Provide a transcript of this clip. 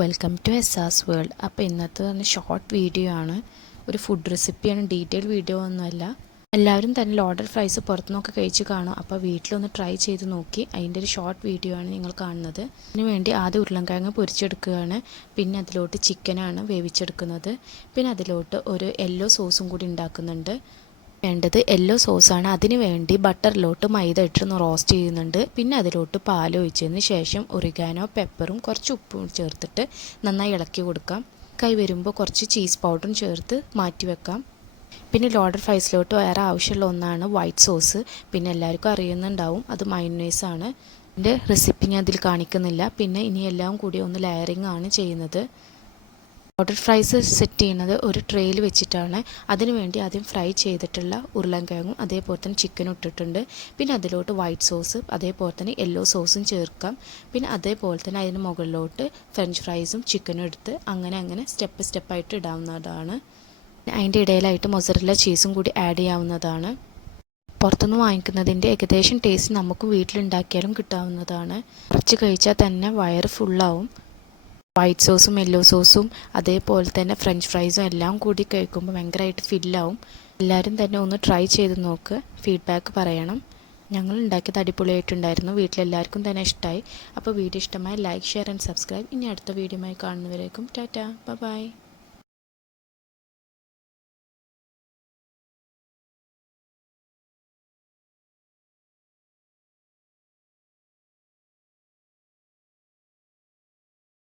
Welcome to എസ്സാസ് world. അപ്പോൾ ഇന്നത്തെ തന്നെ ഷോർട്ട് വീഡിയോ ആണ്. ഒരു ഫുഡ് റെസിപ്പിയാണ്, ഡീറ്റെയിൽ വീഡിയോ ഒന്നുമല്ല. എല്ലാവരും തന്നെ ലോഡഡ് ഫ്രൈസ് പുറത്തുനിന്നൊക്കെ കഴിച്ച് കാണും. അപ്പോൾ വീട്ടിലൊന്ന് ട്രൈ ചെയ്ത് നോക്കി അതിൻ്റെ ഒരു ഷോർട്ട് വീഡിയോ ആണ് നിങ്ങൾ കാണുന്നത്. അതിന് വേണ്ടി ആദ്യം ഉരുളൻകിഴങ്ങ് പൊരിച്ചെടുക്കുകയാണ്. പിന്നെ അതിലോട്ട് ചിക്കനാണ് വേവിച്ചെടുക്കുന്നത്. പിന്നെ അതിലോട്ട് ഒരു യെല്ലോ സോസും കൂടി ഉണ്ടാക്കുന്നുണ്ട്. വേണ്ടത് യെല്ലോ സോസാണ്. അതിന് വേണ്ടി ബട്ടറിലോട്ട് മൈദ ഇട്ടൊന്ന് റോസ്റ്റ് ചെയ്യുന്നുണ്ട്. പിന്നെ അതിലോട്ട് പാൽ ഒഴിച്ചതിന് ശേഷം ഒറിഗാനോ, പെപ്പറും കുറച്ച് ഉപ്പും ചേർത്തിട്ട് നന്നായി ഇളക്കി കൊടുക്കാം. കൈ വരുമ്പോൾ കുറച്ച് ചീസ് പൗഡറും ചേർത്ത് മാറ്റി വെക്കാം. പിന്നെ ലോഡഡ് ഫ്രൈസിലോട്ട് വേറെ ആവശ്യമുള്ള ഒന്നാണ് വൈറ്റ് സോസ്. പിന്നെ എല്ലാവർക്കും അറിയുന്നുണ്ടാവും, അത് മയോണൈസാണ്. എൻ്റെ റെസിപ്പി ഞാൻ അതിൽ കാണിക്കുന്നില്ല. പിന്നെ ഇനി എല്ലാം കൂടി ഒന്ന് ലെയറിങ് ആണ് ചെയ്യുന്നത്. ലോഡഡ് ഫ്രൈസ് സെറ്റ് ചെയ്യുന്നത് ഒരു ട്രേയിൽ വെച്ചിട്ടാണ്. അതിനുവേണ്ടി ആദ്യം ഫ്രൈ ചെയ്തിട്ടുള്ള ഉരുളൻകിഴങ്ങും അതേപോലെ തന്നെ ചിക്കനും ഇട്ടിട്ടുണ്ട്. പിന്നെ അതിലോട്ട് വൈറ്റ് സോസ് അതേപോലെ തന്നെ യെല്ലോ സോസും ചേർക്കാം. പിന്നെ അതേപോലെ തന്നെ അതിന് മുകളിലോട്ട് ഫ്രഞ്ച് ഫ്രൈസും ചിക്കനും എടുത്ത് അങ്ങനെ സ്റ്റെപ്പായിട്ട് ഇടാവുന്നതാണ്. അതിൻ്റെ ഇടയിലായിട്ട് മൊസറല്ല ചീസും കൂടി ആഡ് ചെയ്യാവുന്നതാണ്. പുറത്തുനിന്ന് വാങ്ങിക്കുന്നതിൻ്റെ ഏകദേശം ടേസ്റ്റ് നമുക്ക് വീട്ടിലുണ്ടാക്കിയാലും കിട്ടാവുന്നതാണ്. കുറച്ച് കഴിച്ചാൽ തന്നെ വയറ് ഫുള്ളാവും. വൈറ്റ് സോസും യെല്ലോ സോസും അതേപോലെ തന്നെ ഫ്രഞ്ച് ഫ്രൈസും എല്ലാം കൂടി കഴിക്കുമ്പോൾ ഭയങ്കരമായിട്ട് ഫില്ലാവും. എല്ലാവരും തന്നെ ഒന്ന് ട്രൈ ചെയ്ത് നോക്ക്, ഫീഡ്ബാക്ക് പറയണം. ഞങ്ങൾ ഉണ്ടാക്കിയത് അടിപൊളിയായിട്ടുണ്ടായിരുന്നു, വീട്ടിലെല്ലാവർക്കും തന്നെ ഇഷ്ടമായി. അപ്പോൾ വീഡിയോ ഇഷ്ടമായി ലൈക്ക്, ഷെയർ ആൻഡ് സബ്സ്ക്രൈബ്. ഇനി അടുത്ത വീഡിയോയുമായി കാണുന്നവരേക്കും ടാറ്റ, ബൈ.